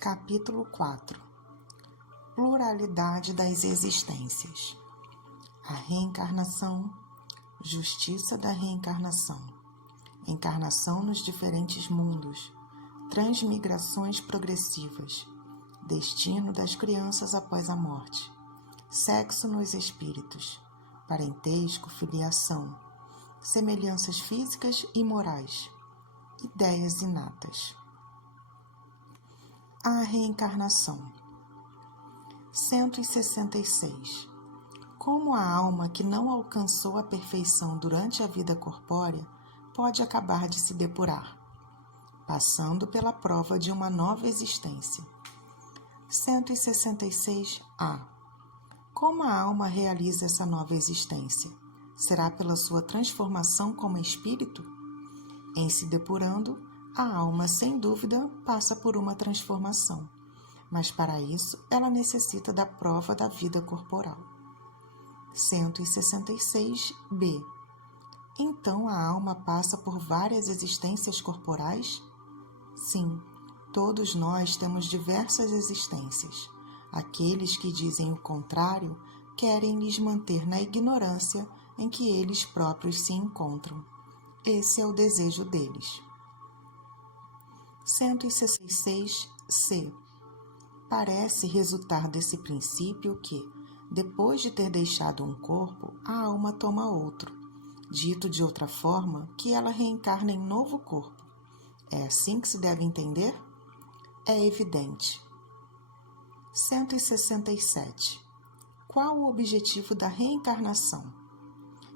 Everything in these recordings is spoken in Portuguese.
Capítulo 4. Pluralidade das existências. A reencarnação, justiça da reencarnação, encarnação nos diferentes mundos, transmigrações progressivas, destino das crianças após a morte, sexo nos espíritos, parentesco, filiação, semelhanças físicas e morais, ideias inatas. A reencarnação. 166. Como a alma que não alcançou a perfeição durante a vida corpórea pode acabar de se depurar, passando pela prova de uma nova existência. 166-A. Como a alma realiza essa nova existência? Será pela sua transformação como espírito? Em se depurando, a alma, sem dúvida, passa por uma transformação, mas para isso ela necessita da prova da vida corporal. 166-B. Então a alma passa por várias existências corporais? Sim, todos nós temos diversas existências. Aqueles que dizem o contrário querem lhes manter na ignorância em que eles próprios se encontram. Esse é o desejo deles. 166-C. Parece resultar desse princípio que, depois de ter deixado um corpo, a alma toma outro. Dito de outra forma, que ela reencarna em novo corpo. É assim que se deve entender? É evidente. 167. Qual o objetivo da reencarnação?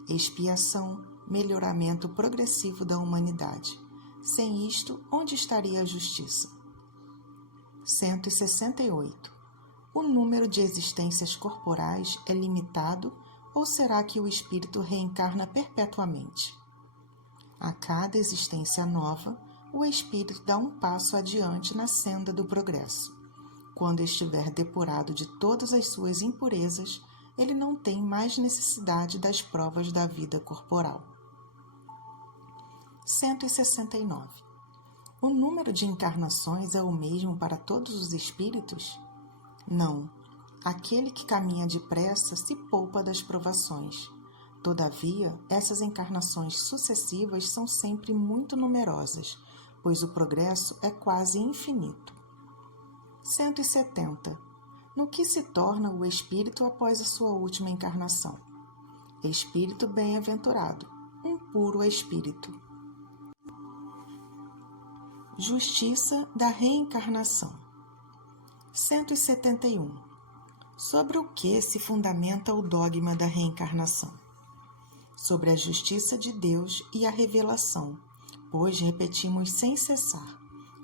Expiação, melhoramento progressivo da humanidade. Sem isto, onde estaria a justiça? 168. O número de existências corporais é limitado ou será que o espírito reencarna perpetuamente? A cada existência nova, o espírito dá um passo adiante na senda do progresso. Quando estiver depurado de todas as suas impurezas, ele não tem mais necessidade das provas da vida corporal. 169. O número de encarnações é o mesmo para todos os espíritos? Não. Aquele que caminha depressa se poupa das provações. Todavia, essas encarnações sucessivas são sempre muito numerosas, pois o progresso é quase infinito. 170. No que se torna o espírito após a sua última encarnação? Espírito bem-aventurado, um puro espírito. Justiça da reencarnação. 171. Sobre o que se fundamenta o dogma da reencarnação? Sobre a justiça de Deus e a revelação, pois repetimos sem cessar: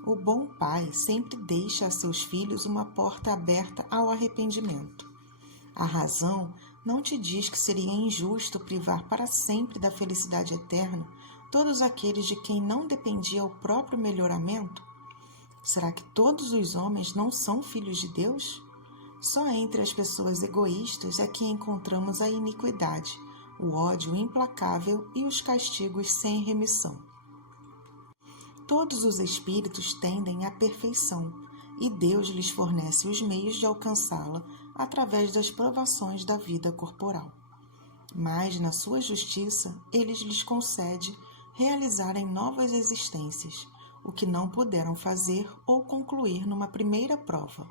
o bom pai sempre deixa a seus filhos uma porta aberta ao arrependimento. A razão não te diz que seria injusto privar para sempre da felicidade eterna todos aqueles de quem não dependia o próprio melhoramento? Será que todos os homens não são filhos de Deus? Só entre as pessoas egoístas é que encontramos a iniquidade, o ódio implacável e os castigos sem remissão. Todos os espíritos tendem à perfeição, e Deus lhes fornece os meios de alcançá-la através das provações da vida corporal. Mas, na sua justiça, Ele lhes concede realizarem novas existências, o que não puderam fazer ou concluir numa primeira prova.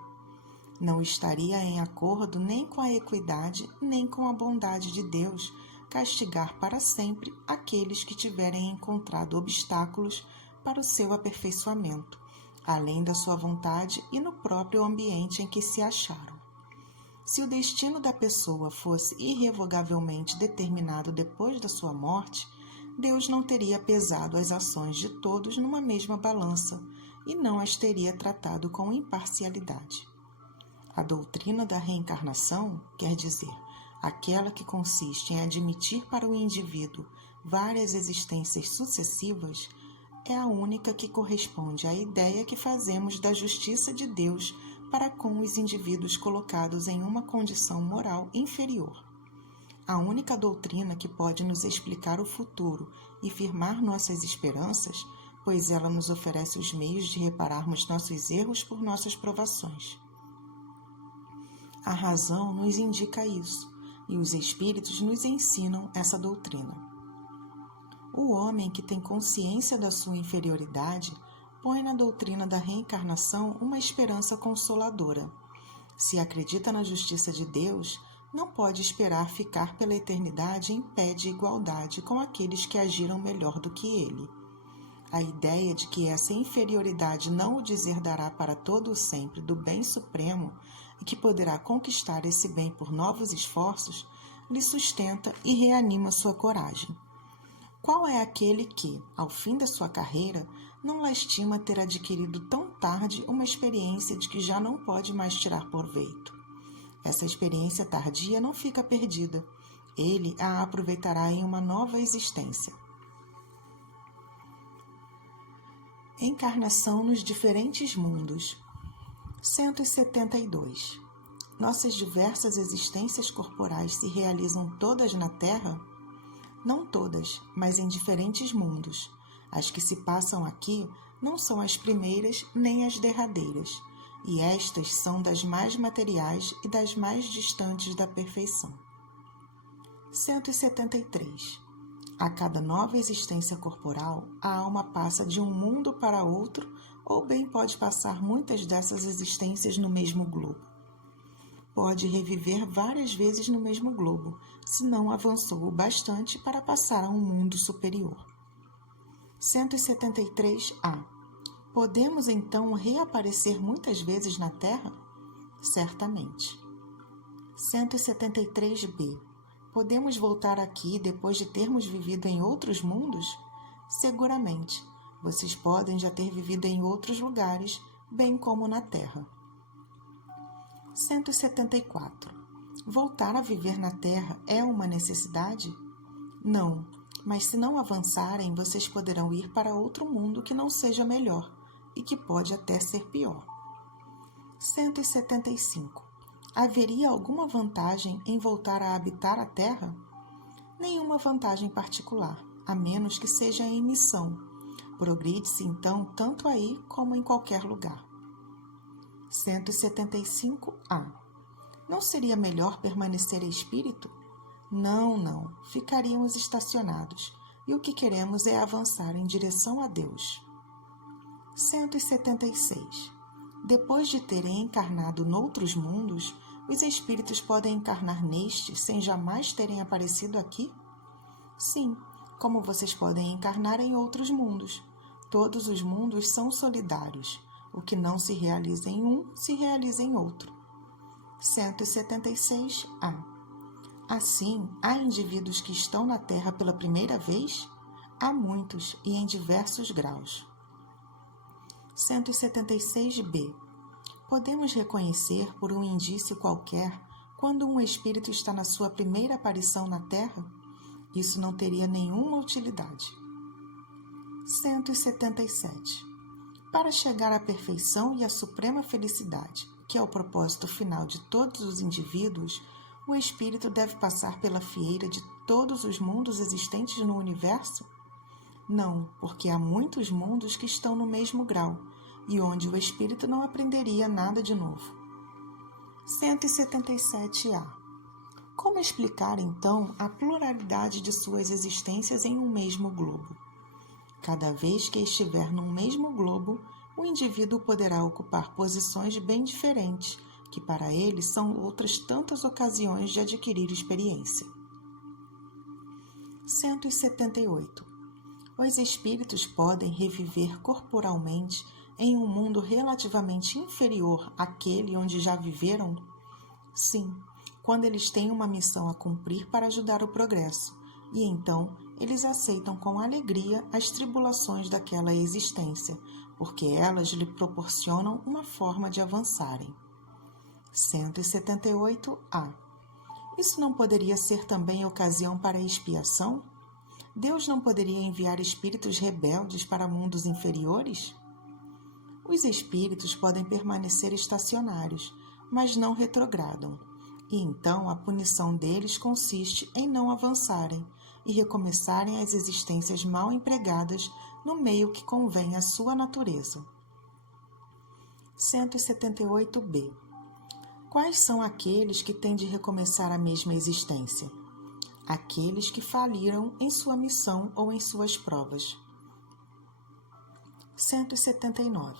Não estaria em acordo nem com a equidade, nem com a bondade de Deus castigar para sempre aqueles que tiverem encontrado obstáculos para o seu aperfeiçoamento, além da sua vontade e no próprio ambiente em que se acharam. Se o destino da pessoa fosse irrevogavelmente determinado depois da sua morte, Deus não teria pesado as ações de todos numa mesma balança e não as teria tratado com imparcialidade. A doutrina da reencarnação, quer dizer, aquela que consiste em admitir para o indivíduo várias existências sucessivas, é a única que corresponde à ideia que fazemos da justiça de Deus para com os indivíduos colocados em uma condição moral inferior. A única doutrina que pode nos explicar o futuro e firmar nossas esperanças pois ela nos oferece os meios de repararmos nossos erros por nossas provações. A razão nos indica isso, e os espíritos nos ensinam essa doutrina. O homem que tem consciência da sua inferioridade põe na doutrina da reencarnação uma esperança consoladora. Se acredita na justiça de Deus, não pode esperar ficar pela eternidade em pé de igualdade com aqueles que agiram melhor do que ele. A ideia de que essa inferioridade não o deserdará para todo o sempre do bem supremo e que poderá conquistar esse bem por novos esforços, lhe sustenta e reanima sua coragem. Qual é aquele que, ao fim da sua carreira, não lastima ter adquirido tão tarde uma experiência de que já não pode mais tirar proveito? Essa experiência tardia não fica perdida. Ele a aproveitará em uma nova existência. Encarnação nos diferentes mundos. 172. Nossas diversas existências corporais se realizam todas na Terra? Não todas, mas em diferentes mundos. As que se passam aqui não são as primeiras nem as derradeiras, e estas são das mais materiais e das mais distantes da perfeição. 173. A cada nova existência corporal, a alma passa de um mundo para outro, ou bem pode passar muitas dessas existências no mesmo globo. Pode reviver várias vezes no mesmo globo, se não avançou o bastante para passar a um mundo superior. 173a. Podemos então reaparecer muitas vezes na Terra? Certamente. 173b. Podemos voltar aqui depois de termos vivido em outros mundos? Seguramente. Vocês podem já ter vivido em outros lugares, bem como na Terra. 174. Voltar a viver na Terra é uma necessidade? Não, mas se não avançarem, vocês poderão ir para outro mundo que não seja melhor e que pode até ser pior. 175. Haveria alguma vantagem em voltar a habitar a Terra? Nenhuma vantagem particular, a menos que seja em missão. Progride-se então tanto aí como em qualquer lugar. 175a. Não seria melhor permanecer espírito? Não. Ficaríamos estacionados, e o que queremos é avançar em direção a Deus. 176. Depois de terem encarnado noutros mundos, os espíritos podem encarnar nestes sem jamais terem aparecido aqui? Sim, como vocês podem encarnar em outros mundos. Todos os mundos são solidários. O que não se realiza em um, se realiza em outro. 176a. Assim, há indivíduos que estão na Terra pela primeira vez? Há muitos e em diversos graus. 176b. Podemos reconhecer por um indício qualquer quando um espírito está na sua primeira aparição na Terra? Isso não teria nenhuma utilidade. 177. Para chegar à perfeição e à suprema felicidade, que é o propósito final de todos os indivíduos, o espírito deve passar pela fieira de todos os mundos existentes no universo? Não, porque há muitos mundos que estão no mesmo grau, e onde o espírito não aprenderia nada de novo. 177a. Como explicar, então, a pluralidade de suas existências em um mesmo globo? Cada vez que estiver num mesmo globo, o indivíduo poderá ocupar posições bem diferentes, que para ele são outras tantas ocasiões de adquirir experiência. 178. Os espíritos podem reviver corporalmente em um mundo relativamente inferior àquele onde já viveram? Sim, quando eles têm uma missão a cumprir para ajudar o progresso, e então eles aceitam com alegria as tribulações daquela existência, porque elas lhe proporcionam uma forma de avançarem. 178a. Isso não poderia ser também ocasião para expiação? Deus não poderia enviar espíritos rebeldes para mundos inferiores? Os espíritos podem permanecer estacionários, mas não retrogradam, e então a punição deles consiste em não avançarem, e recomeçarem as existências mal empregadas no meio que convém à sua natureza. 178b. Quais são aqueles que têm de recomeçar a mesma existência? Aqueles que faliram em sua missão ou em suas provas. 179.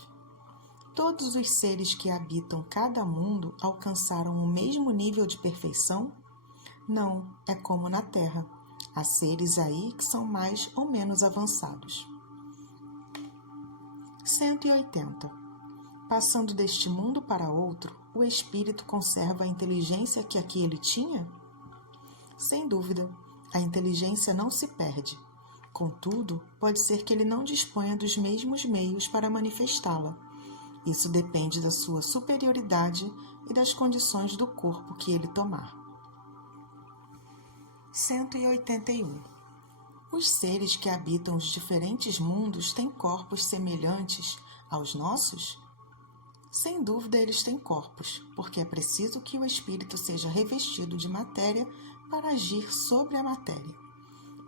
Todos os seres que habitam cada mundo alcançaram o mesmo nível de perfeição? Não, é como na Terra. Há seres aí que são mais ou menos avançados. 180. Passando deste mundo para outro, o espírito conserva a inteligência que aqui ele tinha? Sem dúvida, a inteligência não se perde. Contudo, pode ser que ele não disponha dos mesmos meios para manifestá-la. Isso depende da sua superioridade e das condições do corpo que ele tomar. 181. Os seres que habitam os diferentes mundos têm corpos semelhantes aos nossos? Sem dúvida, eles têm corpos, porque é preciso que o espírito seja revestido de matéria para agir sobre a matéria.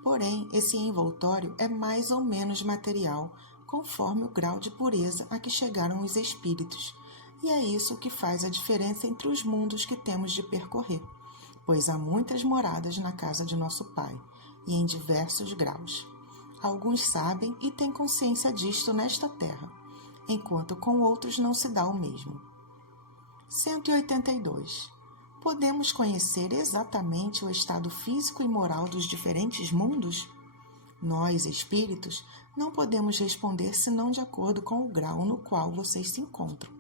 Porém, esse envoltório é mais ou menos material, conforme o grau de pureza a que chegaram os espíritos, e é isso que faz a diferença entre os mundos que temos de percorrer, pois há muitas moradas na casa de nosso Pai, e em diversos graus. Alguns sabem e têm consciência disto nesta terra, enquanto com outros não se dá o mesmo. 182. Podemos conhecer exatamente o estado físico e moral dos diferentes mundos? Nós, espíritos, não podemos responder senão de acordo com o grau no qual vocês se encontram.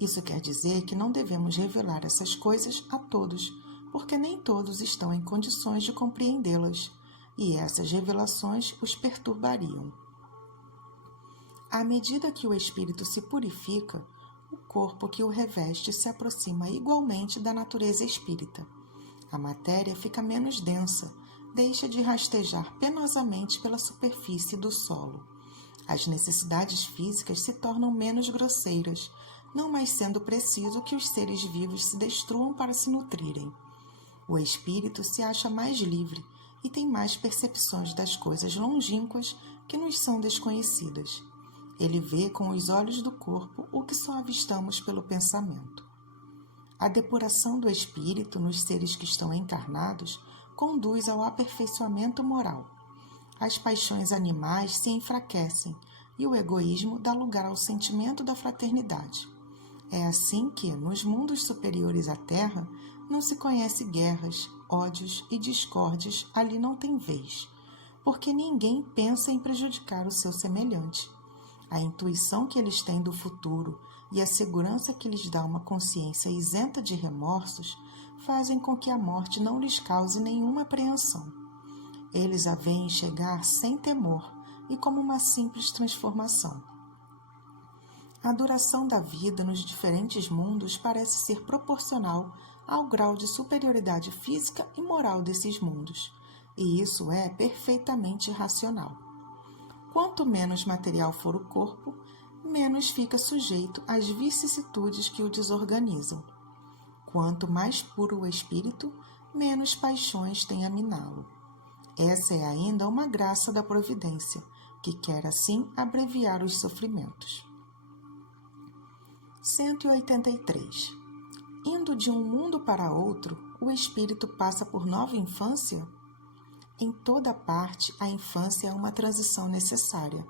Isso quer dizer que não devemos revelar essas coisas a todos, porque nem todos estão em condições de compreendê-las, e essas revelações os perturbariam. À medida que o espírito se purifica, o corpo que o reveste se aproxima igualmente da natureza espírita. A matéria fica menos densa, deixa de rastejar penosamente pela superfície do solo. As necessidades físicas se tornam menos grosseiras, não mais sendo preciso que os seres vivos se destruam para se nutrirem. O espírito se acha mais livre e tem mais percepções das coisas longínquas que nos são desconhecidas. Ele vê com os olhos do corpo o que só avistamos pelo pensamento. A depuração do espírito nos seres que estão encarnados conduz ao aperfeiçoamento moral. As paixões animais se enfraquecem e o egoísmo dá lugar ao sentimento da fraternidade. É assim que, nos mundos superiores à Terra, não se conhece guerras, ódios e discórdias, ali não tem vez, porque ninguém pensa em prejudicar o seu semelhante. A intuição que eles têm do futuro e a segurança que lhes dá uma consciência isenta de remorsos fazem com que a morte não lhes cause nenhuma apreensão. Eles a veem chegar sem temor e como uma simples transformação. A duração da vida nos diferentes mundos parece ser proporcional ao grau de superioridade física e moral desses mundos, e isso é perfeitamente racional. Quanto menos material for o corpo, menos fica sujeito às vicissitudes que o desorganizam. Quanto mais puro o espírito, menos paixões tem a miná-lo. Essa é ainda uma graça da providência, que quer assim abreviar os sofrimentos. 183. Indo de um mundo para outro, o espírito passa por nova infância? Em toda parte, a infância é uma transição necessária,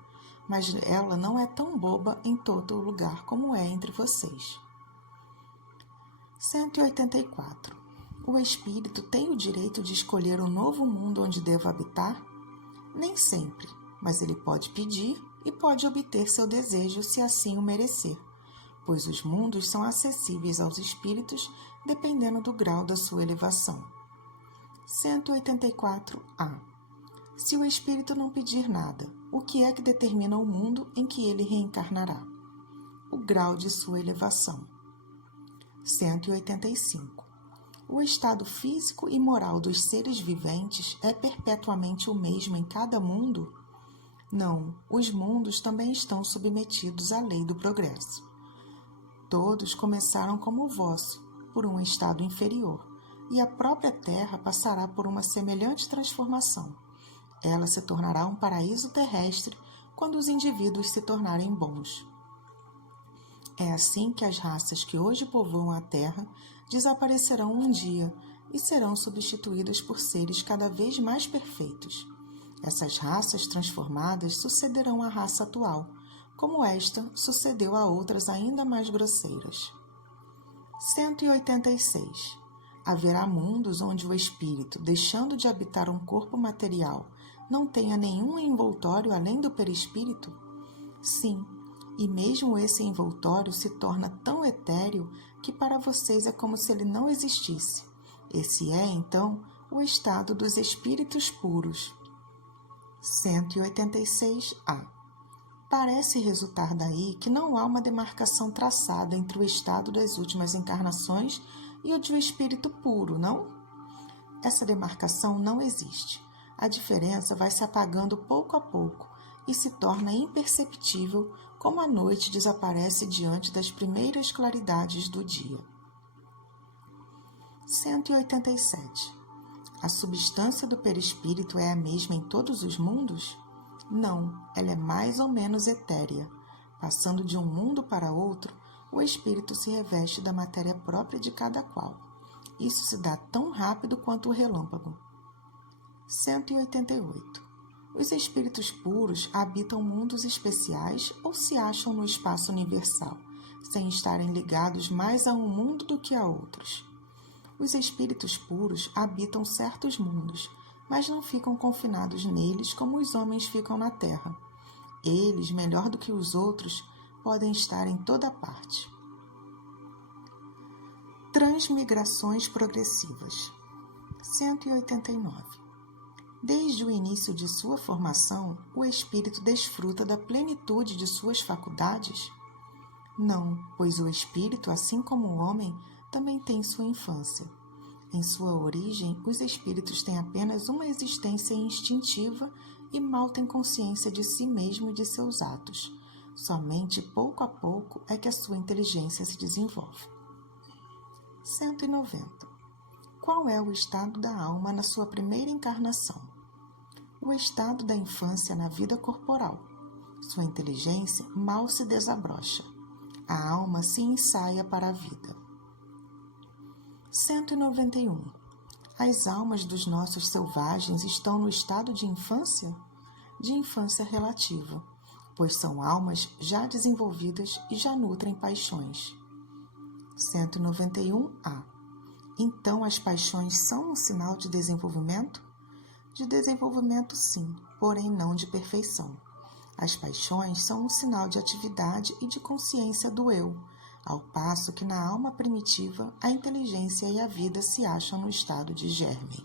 mas ela não é tão boba em todo lugar como é entre vocês. 184. O espírito tem o direito de escolher o novo mundo onde deva habitar? Nem sempre, mas ele pode pedir e pode obter seu desejo se assim o merecer, pois os mundos são acessíveis aos espíritos dependendo do grau da sua elevação. 184a. Se o espírito não pedir nada, o que é que determina o mundo em que ele reencarnará? O grau de sua elevação. 185. O estado físico e moral dos seres viventes é perpetuamente o mesmo em cada mundo? Não, os mundos também estão submetidos à lei do progresso. Todos começaram como o vosso, por um estado inferior, e a própria Terra passará por uma semelhante transformação, Ela se tornará um paraíso terrestre quando os indivíduos se tornarem bons. É assim que as raças que hoje povoam a Terra desaparecerão um dia e serão substituídas por seres cada vez mais perfeitos. Essas raças transformadas sucederão à raça atual, como esta sucedeu a outras ainda mais grosseiras. 186. Haverá mundos onde o espírito, deixando de habitar um corpo material, não tenha nenhum envoltório além do perispírito? Sim, e mesmo esse envoltório se torna tão etéreo que para vocês é como se ele não existisse. Esse é, então, o estado dos espíritos puros. 186A. Parece resultar daí que não há uma demarcação traçada entre o estado das últimas encarnações e o de um espírito puro, não? Essa demarcação não existe. A diferença vai se apagando pouco a pouco e se torna imperceptível como a noite desaparece diante das primeiras claridades do dia. 187. A substância do perispírito é a mesma em todos os mundos? Não, ela é mais ou menos etérea. Passando de um mundo para outro, o espírito se reveste da matéria própria de cada qual. Isso se dá tão rápido quanto o relâmpago. 188. Os espíritos puros habitam mundos especiais ou se acham no espaço universal, sem estarem ligados mais a um mundo do que a outros? Os espíritos puros habitam certos mundos, mas não ficam confinados neles como os homens ficam na Terra. Eles, melhor do que os outros, podem estar em toda parte. Transmigrações progressivas. 189. Desde o início de sua formação, o espírito desfruta da plenitude de suas faculdades? Não, pois o espírito, assim como o homem, também tem sua infância. Em sua origem, os espíritos têm apenas uma existência instintiva e mal têm consciência de si mesmo e de seus atos. Somente pouco a pouco é que a sua inteligência se desenvolve. 190. Qual é o estado da alma na sua primeira encarnação? O estado da infância na vida corporal. Sua inteligência mal se desabrocha. A alma se ensaia para a vida. 191. As almas dos nossos selvagens estão no estado de infância? De infância relativa, pois são almas já desenvolvidas e já nutrem paixões. 191A. Então as paixões são um sinal de desenvolvimento? De desenvolvimento sim, porém não de perfeição. As paixões são um sinal de atividade e de consciência do eu, ao passo que na alma primitiva a inteligência e a vida se acham no estado de germe.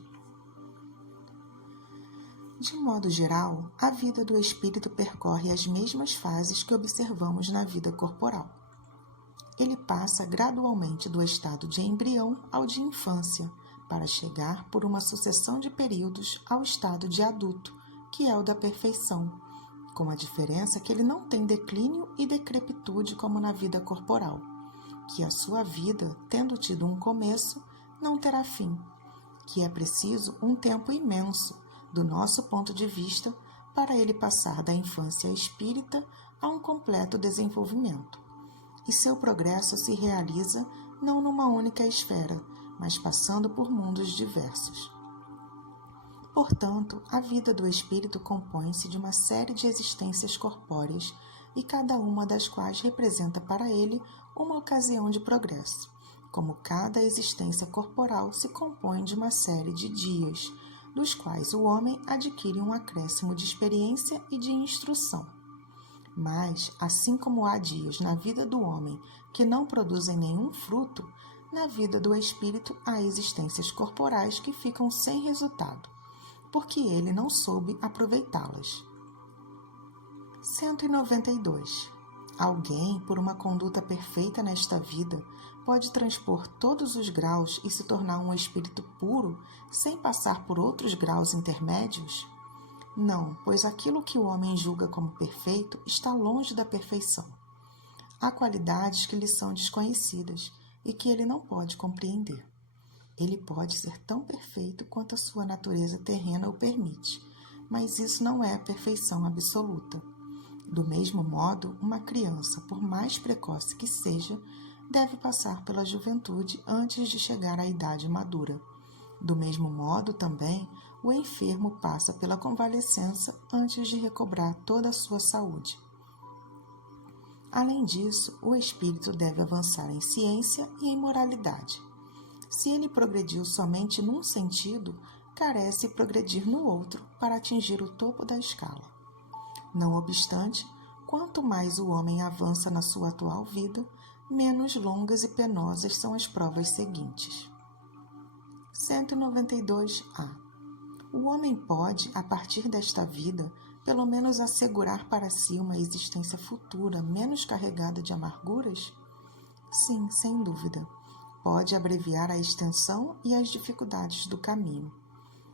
De modo geral, a vida do espírito percorre as mesmas fases que observamos na vida corporal. Ele passa gradualmente do estado de embrião ao de infância, para chegar por uma sucessão de períodos ao estado de adulto, que é o da perfeição, com a diferença que ele não tem declínio e decrepitude como na vida corporal, que a sua vida, tendo tido um começo, não terá fim, que é preciso um tempo imenso, do nosso ponto de vista, para ele passar da infância espírita a um completo desenvolvimento. E seu progresso se realiza não numa única esfera, mas passando por mundos diversos. Portanto, a vida do espírito compõe-se de uma série de existências corpóreas, e cada uma das quais representa para ele uma ocasião de progresso, como cada existência corporal se compõe de uma série de dias, dos quais o homem adquire um acréscimo de experiência e de instrução. Mas, assim como há dias na vida do homem que não produzem nenhum fruto, na vida do espírito há existências corporais que ficam sem resultado, porque ele não soube aproveitá-las. 192. Alguém, por uma conduta perfeita nesta vida, pode transpor todos os graus e se tornar um espírito puro sem passar por outros graus intermédios? Não, pois aquilo que o homem julga como perfeito está longe da perfeição. Há qualidades que lhe são desconhecidas e que ele não pode compreender. Ele pode ser tão perfeito quanto a sua natureza terrena o permite, mas isso não é a perfeição absoluta. Do mesmo modo, uma criança, por mais precoce que seja, deve passar pela juventude antes de chegar à idade madura. Do mesmo modo, também, o enfermo passa pela convalescença antes de recobrar toda a sua saúde. Além disso, o espírito deve avançar em ciência e em moralidade. Se ele progrediu somente num sentido, carece progredir no outro para atingir o topo da escala. Não obstante, quanto mais o homem avança na sua atual vida, menos longas e penosas são as provas seguintes. 192A. O homem pode, a partir desta vida, pelo menos assegurar para si uma existência futura menos carregada de amarguras? Sim, sem dúvida. Pode abreviar a extensão e as dificuldades do caminho.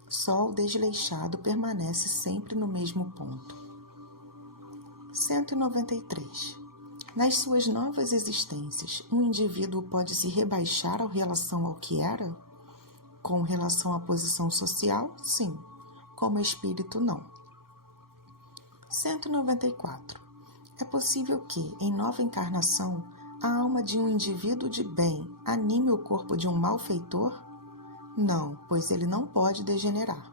Só o desleixado permanece sempre no mesmo ponto. 193. Nas suas novas existências, um indivíduo pode se rebaixar em relação ao que era? Com relação à posição social, sim. Como espírito, não. 194. É possível que, em nova encarnação, a alma de um indivíduo de bem anime o corpo de um malfeitor? Não, pois ele não pode degenerar.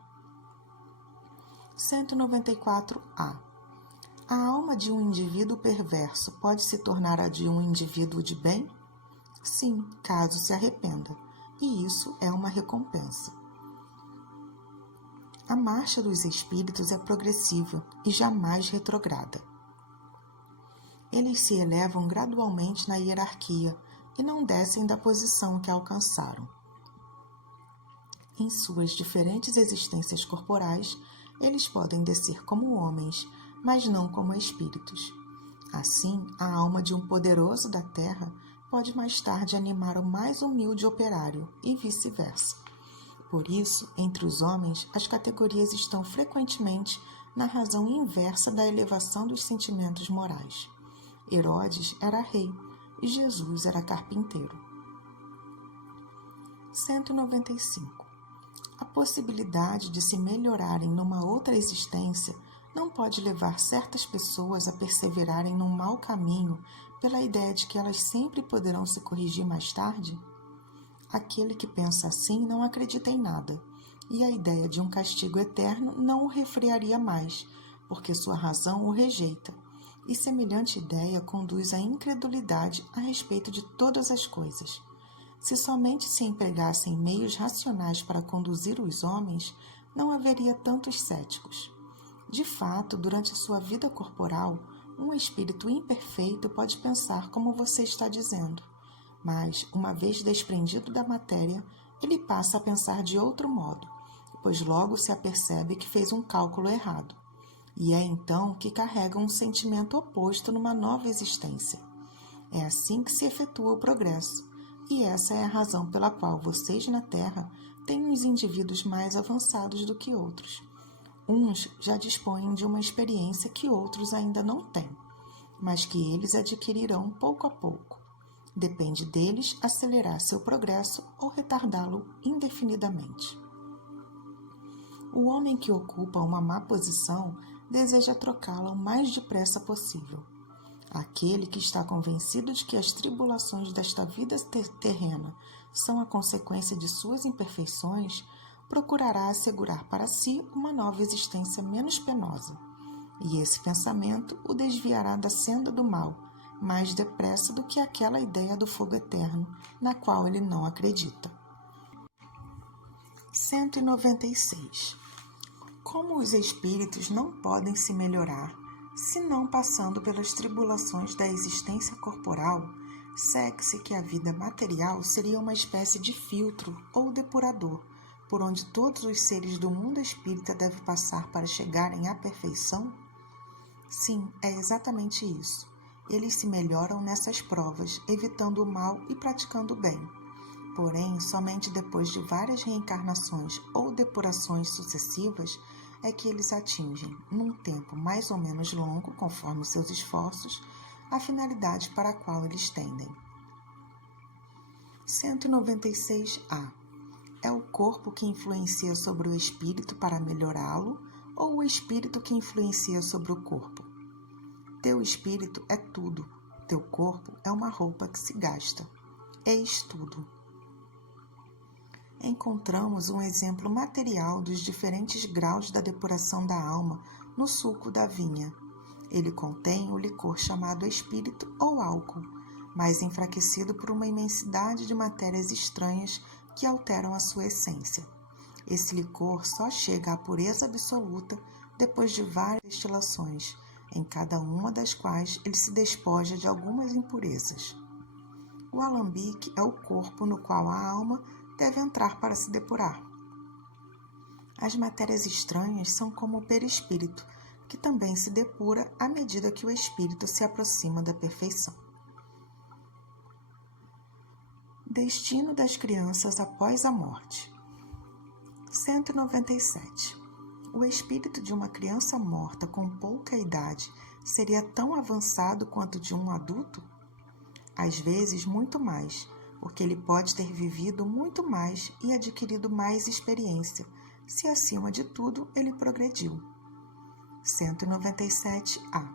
194A. A alma de um indivíduo perverso pode se tornar a de um indivíduo de bem? Sim, caso se arrependa, e isso é uma recompensa. A marcha dos espíritos é progressiva e jamais retrograda. Eles se elevam gradualmente na hierarquia e não descem da posição que alcançaram. Em suas diferentes existências corporais, eles podem descer como homens, mas não como espíritos. Assim, a alma de um poderoso da terra pode mais tarde animar o mais humilde operário, e vice-versa. Por isso, entre os homens, as categorias estão frequentemente na razão inversa da elevação dos sentimentos morais. Herodes era rei e Jesus era carpinteiro. 195. A possibilidade de se melhorarem numa outra existência não pode levar certas pessoas a perseverarem num mau caminho pela ideia de que elas sempre poderão se corrigir mais tarde? Aquele que pensa assim não acredita em nada, e a ideia de um castigo eterno não o refrearia mais, porque sua razão o rejeita, e semelhante ideia conduz à incredulidade a respeito de todas as coisas. Se somente se empregassem meios racionais para conduzir os homens, não haveria tantos céticos. De fato, durante a sua vida corporal, um espírito imperfeito pode pensar como você está dizendo, mas, uma vez desprendido da matéria, ele passa a pensar de outro modo, pois logo se apercebe que fez um cálculo errado. E é então que carrega um sentimento oposto numa nova existência. É assim que se efetua o progresso, e essa é a razão pela qual vocês na Terra têm uns indivíduos mais avançados do que outros. Uns já dispõem de uma experiência que outros ainda não têm, mas que eles adquirirão pouco a pouco. Depende deles acelerar seu progresso ou retardá-lo indefinidamente. O homem que ocupa uma má posição deseja trocá-la o mais depressa possível. Aquele que está convencido de que as tribulações desta vida terrena são a consequência de suas imperfeições, procurará assegurar para si uma nova existência menos penosa. E esse pensamento o desviará da senda do mal, mais depressa do que aquela ideia do fogo eterno, na qual ele não acredita. 196. Como os espíritos não podem se melhorar, senão passando pelas tribulações da existência corporal, segue-se que a vida material seria uma espécie de filtro ou depurador, por onde todos os seres do mundo espírita devem passar para chegarem à perfeição? Sim, é exatamente isso. Eles se melhoram nessas provas, evitando o mal e praticando o bem. Porém, somente depois de várias reencarnações ou depurações sucessivas é que eles atingem, num tempo mais ou menos longo, conforme seus esforços, a finalidade para a qual eles tendem. 196A. É o corpo que influencia sobre o espírito para melhorá-lo ou o espírito que influencia sobre o corpo? Teu espírito é tudo, teu corpo é uma roupa que se gasta. Eis tudo. Encontramos um exemplo material dos diferentes graus da depuração da alma no suco da vinha. Ele contém o licor chamado espírito ou álcool, mas enfraquecido por uma imensidade de matérias estranhas que alteram a sua essência. Esse licor só chega à pureza absoluta depois de várias destilações, em cada uma das quais ele se despoja de algumas impurezas. O alambique é o corpo no qual a alma deve entrar para se depurar. As matérias estranhas são como o perispírito, que também se depura à medida que o espírito se aproxima da perfeição. Destino das crianças após a morte. 197. O espírito de uma criança morta com pouca idade seria tão avançado quanto de um adulto? Às vezes, muito mais, porque ele pode ter vivido muito mais e adquirido mais experiência, se acima de tudo ele progrediu. 197a.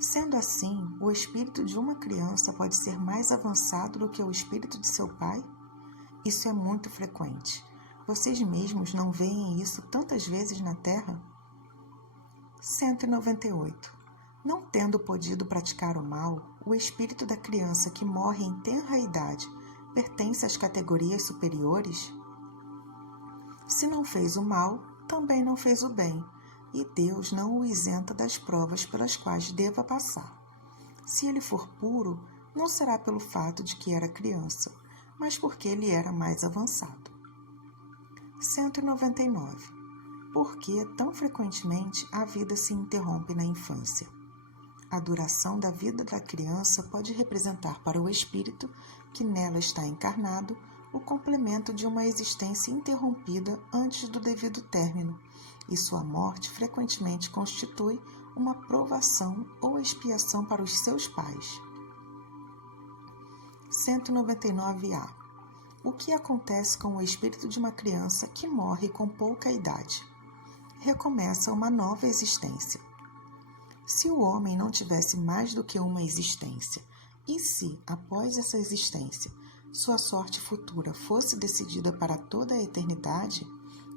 Sendo assim, o espírito de uma criança pode ser mais avançado do que o espírito de seu pai? Isso é muito frequente. Vocês mesmos não veem isso tantas vezes na Terra? 198. Não tendo podido praticar o mal, o espírito da criança que morre em tenra idade pertence às categorias superiores? Se não fez o mal, também não fez o bem, e Deus não o isenta das provas pelas quais deva passar. Se ele for puro, não será pelo fato de que era criança, mas porque ele era mais avançado. 199. Por que tão frequentemente a vida se interrompe na infância? A duração da vida da criança pode representar para o espírito, que nela está encarnado, o complemento de uma existência interrompida antes do devido término, e sua morte frequentemente constitui uma provação ou expiação para os seus pais. 199a. O que acontece com o espírito de uma criança que morre com pouca idade? Recomeça uma nova existência. Se o homem não tivesse mais do que uma existência, e se, após essa existência, sua sorte futura fosse decidida para toda a eternidade,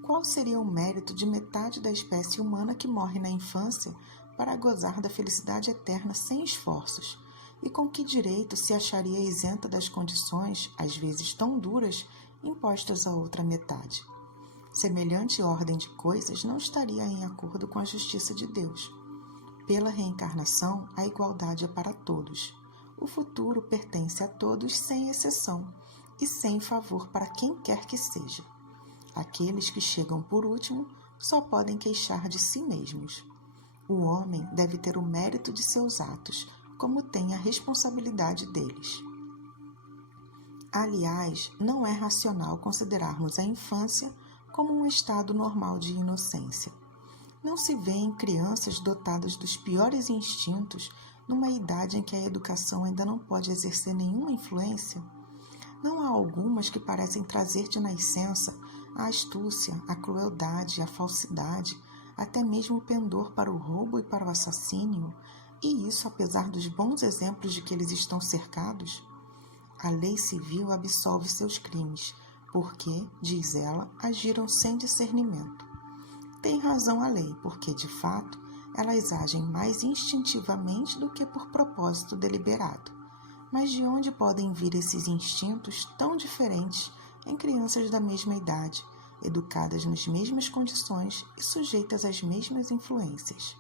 qual seria o mérito de metade da espécie humana que morre na infância para gozar da felicidade eterna sem esforços? E com que direito se acharia isenta das condições, às vezes tão duras, impostas à outra metade? Semelhante ordem de coisas não estaria em acordo com a justiça de Deus. Pela reencarnação, a igualdade é para todos. O futuro pertence a todos sem exceção e sem favor para quem quer que seja. Aqueles que chegam por último só podem queixar de si mesmos. O homem deve ter o mérito de seus atos, como tem a responsabilidade deles. Aliás, não é racional considerarmos a infância como um estado normal de inocência. Não se vêem crianças dotadas dos piores instintos numa idade em que a educação ainda não pode exercer nenhuma influência? Não há algumas que parecem trazer de nascença a astúcia, a crueldade, a falsidade, até mesmo o pendor para o roubo e para o assassínio, e isso apesar dos bons exemplos de que eles estão cercados? A lei civil absolve seus crimes, porque, diz ela, agiram sem discernimento. Tem razão a lei, porque, de fato, elas agem mais instintivamente do que por propósito deliberado. Mas de onde podem vir esses instintos tão diferentes em crianças da mesma idade, educadas nas mesmas condições e sujeitas às mesmas influências?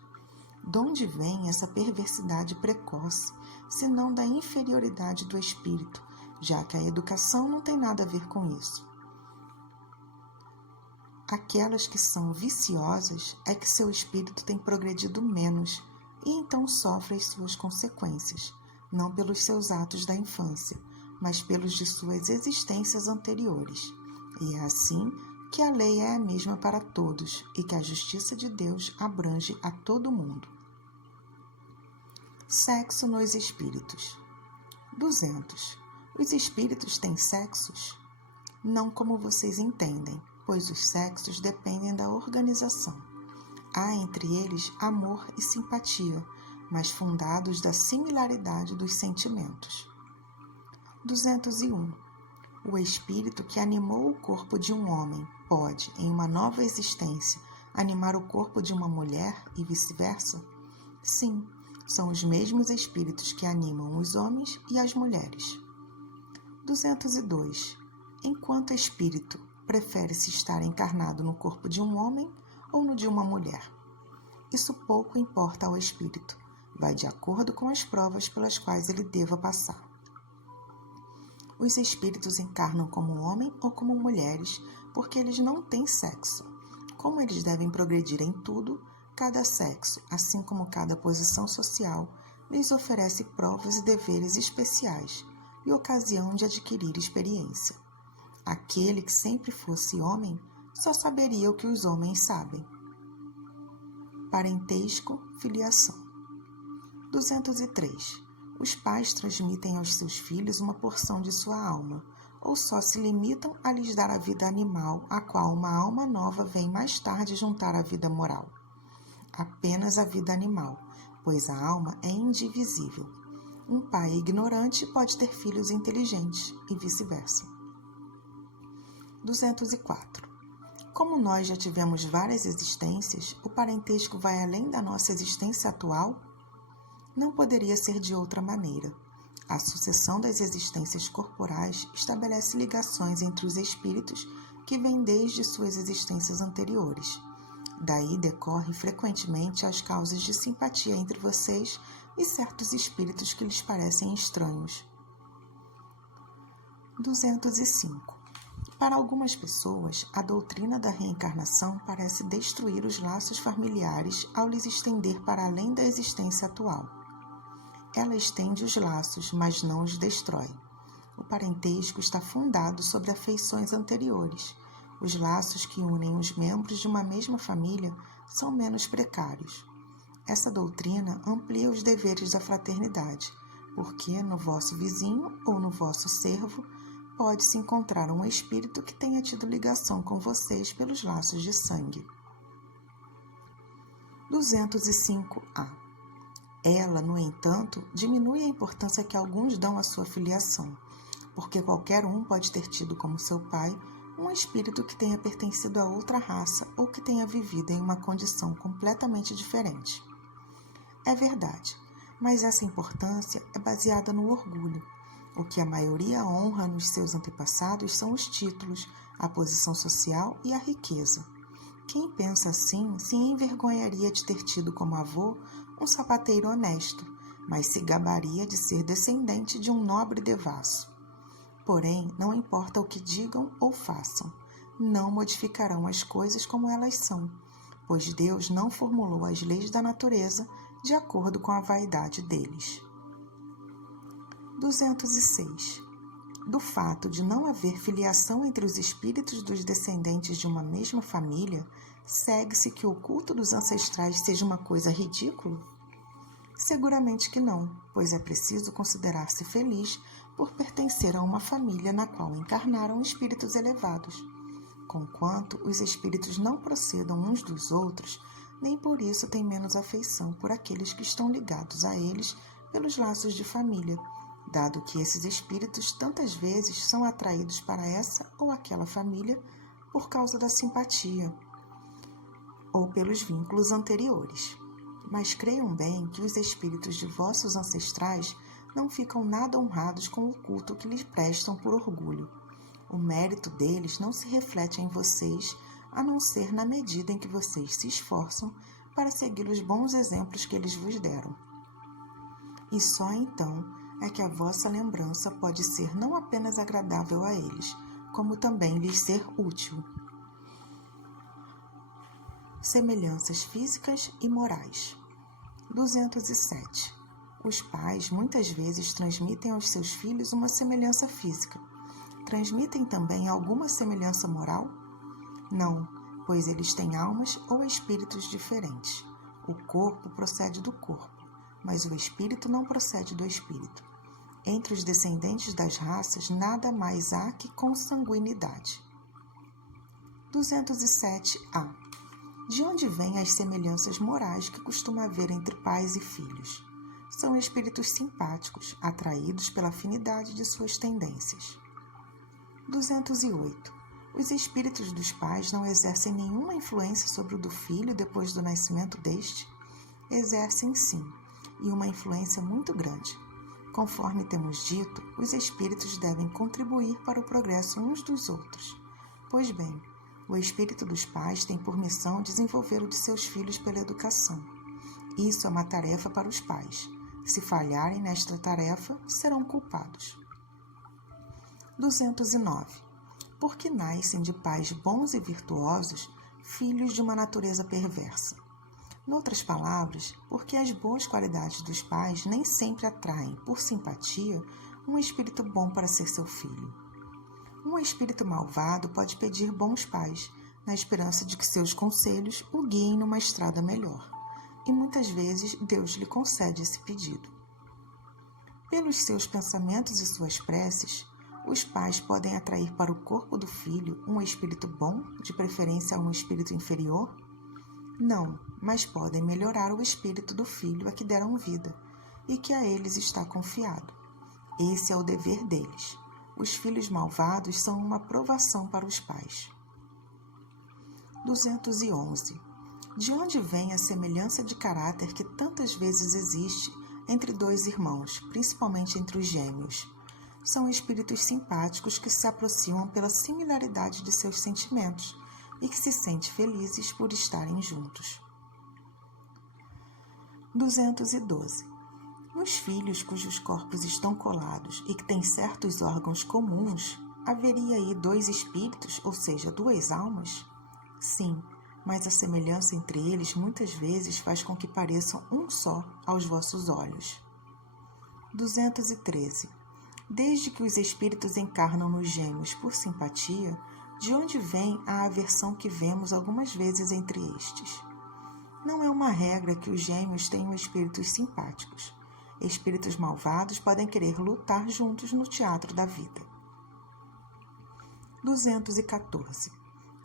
De onde vem essa perversidade precoce, se não da inferioridade do espírito, já que a educação não tem nada a ver com isso? Aquelas que são viciosas é que seu espírito tem progredido menos e então sofre as suas consequências, não pelos seus atos da infância, mas pelos de suas existências anteriores. E é assim que a lei é a mesma para todos e que a justiça de Deus abrange a todo mundo. Sexo nos espíritos. 200. Os espíritos têm sexos? Não como vocês entendem, pois os sexos dependem da organização. Há entre eles amor e simpatia, mas fundados da similaridade dos sentimentos. 201. O espírito que animou o corpo de um homem pode, em uma nova existência, animar o corpo de uma mulher e vice-versa? Sim, são os mesmos espíritos que animam os homens e as mulheres. 202. Enquanto espírito, prefere-se estar encarnado no corpo de um homem ou no de uma mulher? Isso pouco importa ao espírito, vai de acordo com as provas pelas quais ele deva passar. Os espíritos encarnam como homem ou como mulheres porque eles não têm sexo. Como eles devem progredir em tudo, cada sexo, assim como cada posição social, lhes oferece provas e deveres especiais e ocasião de adquirir experiência. Aquele que sempre fosse homem só saberia o que os homens sabem. Parentesco, filiação. 203. Os pais transmitem aos seus filhos uma porção de sua alma, ou só se limitam a lhes dar a vida animal, a qual uma alma nova vem mais tarde juntar à vida moral. Apenas a vida animal, pois a alma é indivisível. Um pai ignorante pode ter filhos inteligentes, e vice-versa. 204. Como nós já tivemos várias existências, o parentesco vai além da nossa existência atual? Não poderia ser de outra maneira. A sucessão das existências corporais estabelece ligações entre os espíritos que vêm desde suas existências anteriores. Daí decorre frequentemente as causas de simpatia entre vocês e certos espíritos que lhes parecem estranhos. 205. Para algumas pessoas, a doutrina da reencarnação parece destruir os laços familiares ao lhes estender para além da existência atual. Ela estende os laços, mas não os destrói. O parentesco está fundado sobre afeições anteriores. Os laços que unem os membros de uma mesma família são menos precários. Essa doutrina amplia os deveres da fraternidade, porque no vosso vizinho ou no vosso servo pode-se encontrar um espírito que tenha tido ligação com vocês pelos laços de sangue. 205-A. Ela, no entanto, diminui a importância que alguns dão à sua filiação, porque qualquer um pode ter tido como seu pai um espírito que tenha pertencido a outra raça ou que tenha vivido em uma condição completamente diferente. É verdade, mas essa importância é baseada no orgulho. O que a maioria honra nos seus antepassados são os títulos, a posição social e a riqueza. Quem pensa assim se envergonharia de ter tido como avô um sapateiro honesto, mas se gabaria de ser descendente de um nobre devasso. Porém, não importa o que digam ou façam, não modificarão as coisas como elas são, pois Deus não formulou as leis da natureza de acordo com a vaidade deles. 206. Do fato de não haver filiação entre os espíritos dos descendentes de uma mesma família, segue-se que o culto dos ancestrais seja uma coisa ridícula? Seguramente que não, pois é preciso considerar-se feliz por pertencer a uma família na qual encarnaram espíritos elevados. Conquanto os espíritos não procedam uns dos outros, nem por isso têm menos afeição por aqueles que estão ligados a eles pelos laços de família, dado que esses espíritos tantas vezes são atraídos para essa ou aquela família por causa da simpatia ou pelos vínculos anteriores. Mas creiam bem que os espíritos de vossos ancestrais não ficam nada honrados com o culto que lhes prestam por orgulho. O mérito deles não se reflete em vocês, a não ser na medida em que vocês se esforçam para seguir os bons exemplos que eles vos deram. E só então é que a vossa lembrança pode ser não apenas agradável a eles, como também lhes ser útil. Semelhanças físicas e morais. 207. Os pais muitas vezes transmitem aos seus filhos uma semelhança física. Transmitem também alguma semelhança moral? Não, pois eles têm almas ou espíritos diferentes. O corpo procede do corpo, mas o espírito não procede do espírito. Entre os descendentes das raças, nada mais há que consanguinidade. 207-A. De onde vêm as semelhanças morais que costuma haver entre pais e filhos? São espíritos simpáticos, atraídos pela afinidade de suas tendências. 208. Os espíritos dos pais não exercem nenhuma influência sobre o do filho depois do nascimento deste? Exercem sim, e uma influência muito grande. Conforme temos dito, os espíritos devem contribuir para o progresso uns dos outros. Pois bem, o espírito dos pais tem por missão desenvolver o de seus filhos pela educação. Isso é uma tarefa para os pais. Se falharem nesta tarefa, serão culpados. 209. Porque nascem de pais bons e virtuosos, filhos de uma natureza perversa. Noutras palavras, porque as boas qualidades dos pais nem sempre atraem, por simpatia, um espírito bom para ser seu filho. Um espírito malvado pode pedir bons pais, na esperança de que seus conselhos o guiem numa estrada melhor. E muitas vezes Deus lhe concede esse pedido. Pelos seus pensamentos e suas preces, os pais podem atrair para o corpo do filho um espírito bom, de preferência um espírito inferior? Não, mas podem melhorar o espírito do filho a que deram vida e que a eles está confiado. Esse é o dever deles. Os filhos malvados são uma provação para os pais. 211. De onde vem a semelhança de caráter que tantas vezes existe entre dois irmãos, principalmente entre os gêmeos? São espíritos simpáticos que se aproximam pela similaridade de seus sentimentos e que se sentem felizes por estarem juntos. 212. Nos filhos cujos corpos estão colados e que têm certos órgãos comuns, haveria aí dois espíritos, ou seja, duas almas? Sim, mas a semelhança entre eles muitas vezes faz com que pareçam um só aos vossos olhos. 213. Desde que os espíritos encarnam nos gêmeos por simpatia, de onde vem a aversão que vemos algumas vezes entre estes? Não é uma regra que os gêmeos tenham espíritos simpáticos. Espíritos malvados podem querer lutar juntos no teatro da vida. 214.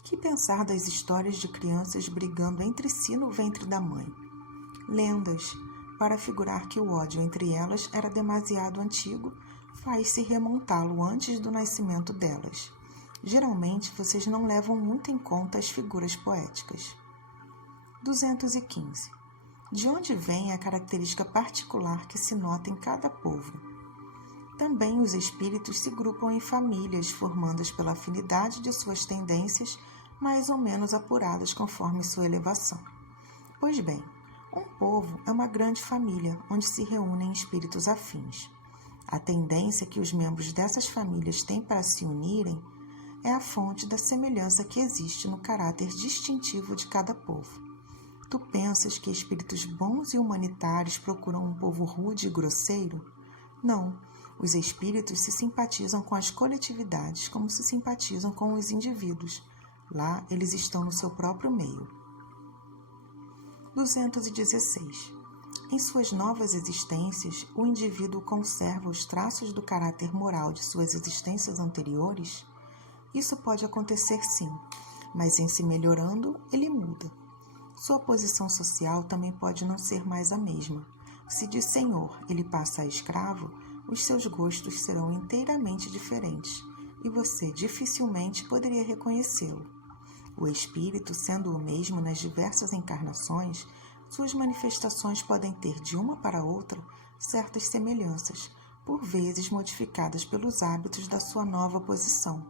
Que pensar das histórias de crianças brigando entre si no ventre da mãe? Lendas, para figurar que o ódio entre elas era demasiado antigo, faz-se remontá-lo antes do nascimento delas. Geralmente, vocês não levam muito em conta as figuras poéticas. 215. De onde vem a característica particular que se nota em cada povo? Também os espíritos se grupam em famílias, formadas pela afinidade de suas tendências, mais ou menos apuradas conforme sua elevação. Pois bem, um povo é uma grande família, onde se reúnem espíritos afins. A tendência que os membros dessas famílias têm para se unirem é a fonte da semelhança que existe no caráter distintivo de cada povo. Tu pensas que espíritos bons e humanitários procuram um povo rude e grosseiro? Não, os espíritos se simpatizam com as coletividades como se simpatizam com os indivíduos. Lá, eles estão no seu próprio meio. 216. Em suas novas existências, o indivíduo conserva os traços do caráter moral de suas existências anteriores? Isso pode acontecer sim, mas em se melhorando, ele muda. Sua posição social também pode não ser mais a mesma. Se de senhor ele passa a escravo, os seus gostos serão inteiramente diferentes e você dificilmente poderia reconhecê-lo. O espírito, sendo o mesmo nas diversas encarnações, suas manifestações podem ter de uma para outra certas semelhanças, por vezes modificadas pelos hábitos da sua nova posição,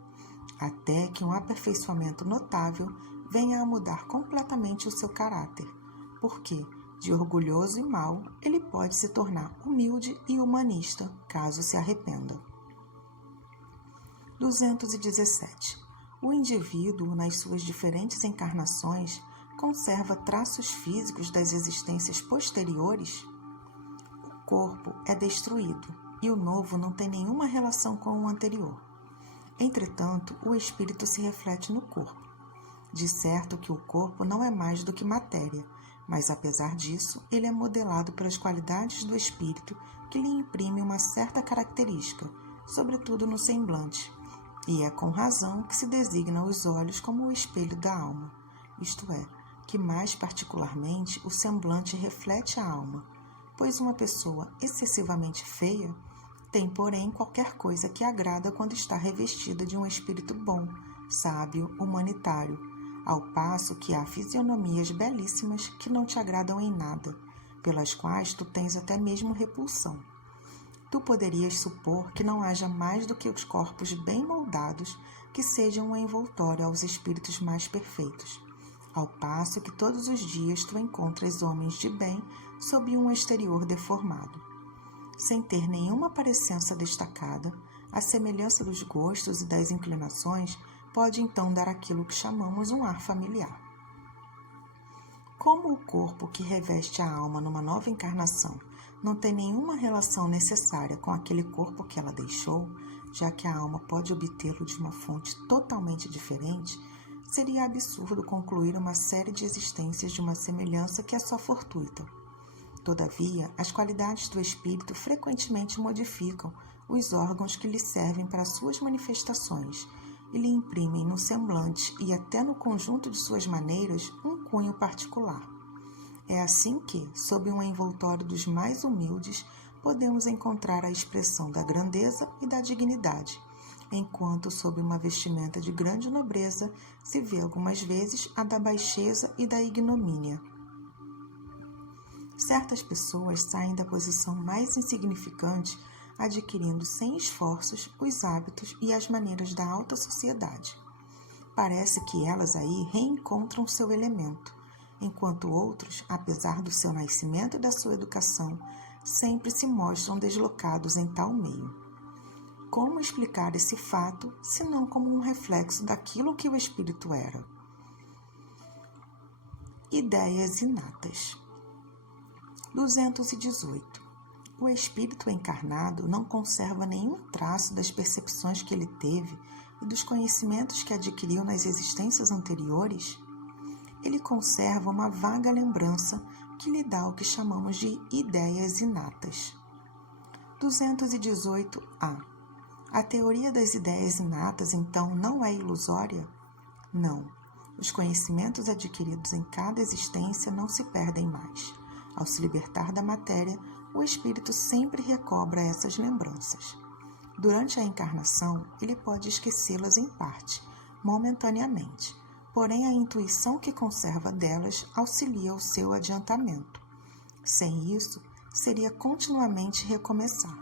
até que um aperfeiçoamento notável venha a mudar completamente o seu caráter, porque, de orgulhoso e mau, ele pode se tornar humilde e humanista, caso se arrependa. 217. O indivíduo, nas suas diferentes encarnações, conserva traços físicos das existências posteriores? O corpo é destruído e o novo não tem nenhuma relação com o anterior. Entretanto, o espírito se reflete no corpo. De certo que o corpo não é mais do que matéria, mas apesar disso, ele é modelado pelas qualidades do espírito que lhe imprime uma certa característica, sobretudo no semblante, e é com razão que se designa os olhos como o espelho da alma, isto é, que mais particularmente o semblante reflete a alma, pois uma pessoa excessivamente feia tem, porém, qualquer coisa que agrada quando está revestida de um espírito bom, sábio, humanitário, ao passo que há fisionomias belíssimas que não te agradam em nada, pelas quais tu tens até mesmo repulsão. Tu poderias supor que não haja mais do que os corpos bem moldados que sejam um envoltório aos espíritos mais perfeitos, ao passo que todos os dias tu encontras homens de bem sob um exterior deformado. Sem ter nenhuma parecença destacada, a semelhança dos gostos e das inclinações pode então dar aquilo que chamamos um ar familiar. Como o corpo que reveste a alma numa nova encarnação não tem nenhuma relação necessária com aquele corpo que ela deixou, já que a alma pode obtê-lo de uma fonte totalmente diferente, seria absurdo concluir uma série de existências de uma semelhança que é só fortuita. Todavia, as qualidades do espírito frequentemente modificam os órgãos que lhe servem para suas manifestações e lhe imprimem no semblante e até no conjunto de suas maneiras um cunho particular. É assim que, sob um envoltório dos mais humildes, podemos encontrar a expressão da grandeza e da dignidade, enquanto sob uma vestimenta de grande nobreza se vê algumas vezes a da baixeza e da ignomínia. Certas pessoas saem da posição mais insignificante adquirindo sem esforços os hábitos e as maneiras da alta sociedade. Parece que elas aí reencontram seu elemento, enquanto outros, apesar do seu nascimento e da sua educação, sempre se mostram deslocados em tal meio. Como explicar esse fato, senão como um reflexo daquilo que o espírito era? Ideias inatas. 218. O espírito encarnado não conserva nenhum traço das percepções que ele teve e dos conhecimentos que adquiriu nas existências anteriores? Ele conserva uma vaga lembrança que lhe dá o que chamamos de ideias inatas. 218-A. A teoria das ideias inatas, então, não é ilusória? Não. Os conhecimentos adquiridos em cada existência não se perdem mais. Ao se libertar da matéria, o espírito sempre recobra essas lembranças. Durante a encarnação, ele pode esquecê-las em parte, momentaneamente, porém a intuição que conserva delas auxilia o seu adiantamento. Sem isso, seria continuamente recomeçar.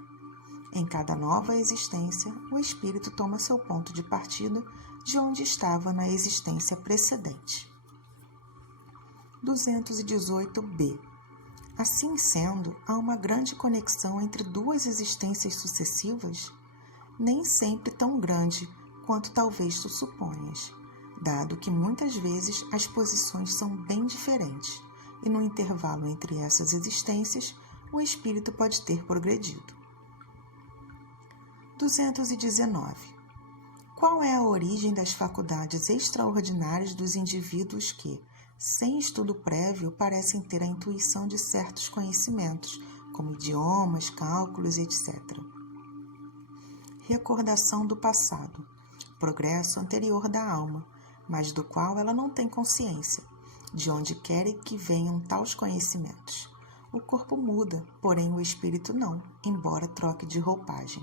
Em cada nova existência, o espírito toma seu ponto de partida de onde estava na existência precedente. 218b. Assim sendo, há uma grande conexão entre duas existências sucessivas? Nem sempre tão grande quanto talvez tu suponhas, dado que muitas vezes as posições são bem diferentes, e no intervalo entre essas existências, o espírito pode ter progredido. 219. Qual é a origem das faculdades extraordinárias dos indivíduos que, sem estudo prévio, parecem ter a intuição de certos conhecimentos, como idiomas, cálculos, etc. Recordação do passado, progresso anterior da alma, mas do qual ela não tem consciência, de onde quer que venham tais conhecimentos. O corpo muda, porém o espírito não, embora troque de roupagem.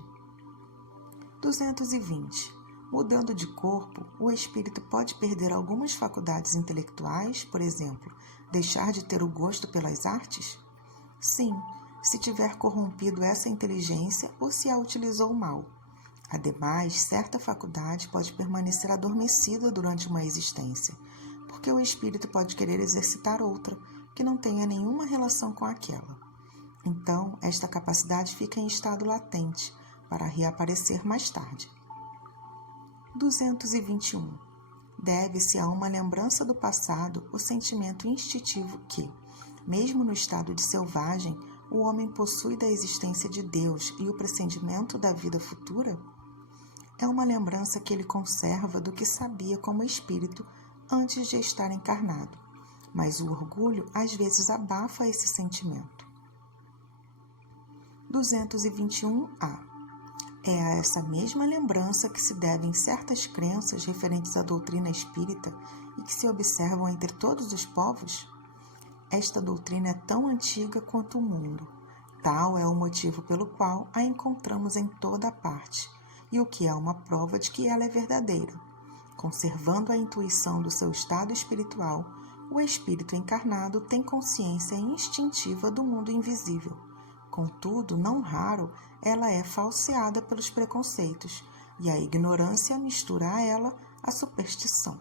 220. Mudando de corpo, o espírito pode perder algumas faculdades intelectuais, por exemplo, deixar de ter o gosto pelas artes? Sim, se tiver corrompido essa inteligência ou se a utilizou mal. Ademais, certa faculdade pode permanecer adormecida durante uma existência, porque o espírito pode querer exercitar outra, que não tenha nenhuma relação com aquela. Então, esta capacidade fica em estado latente, para reaparecer mais tarde. 221. Deve-se a uma lembrança do passado o sentimento instintivo que, mesmo no estado de selvagem, o homem possui da existência de Deus e o pressentimento da vida futura? É uma lembrança que ele conserva do que sabia como espírito antes de estar encarnado, mas o orgulho às vezes abafa esse sentimento. 221-A. É a essa mesma lembrança que se devem certas crenças referentes à doutrina espírita e que se observam entre todos os povos? Esta doutrina é tão antiga quanto o mundo. Tal é o motivo pelo qual a encontramos em toda parte, e o que é uma prova de que ela é verdadeira. Conservando a intuição do seu estado espiritual, o espírito encarnado tem consciência instintiva do mundo invisível. Contudo, não raro, ela é falseada pelos preconceitos, e a ignorância mistura a ela a superstição.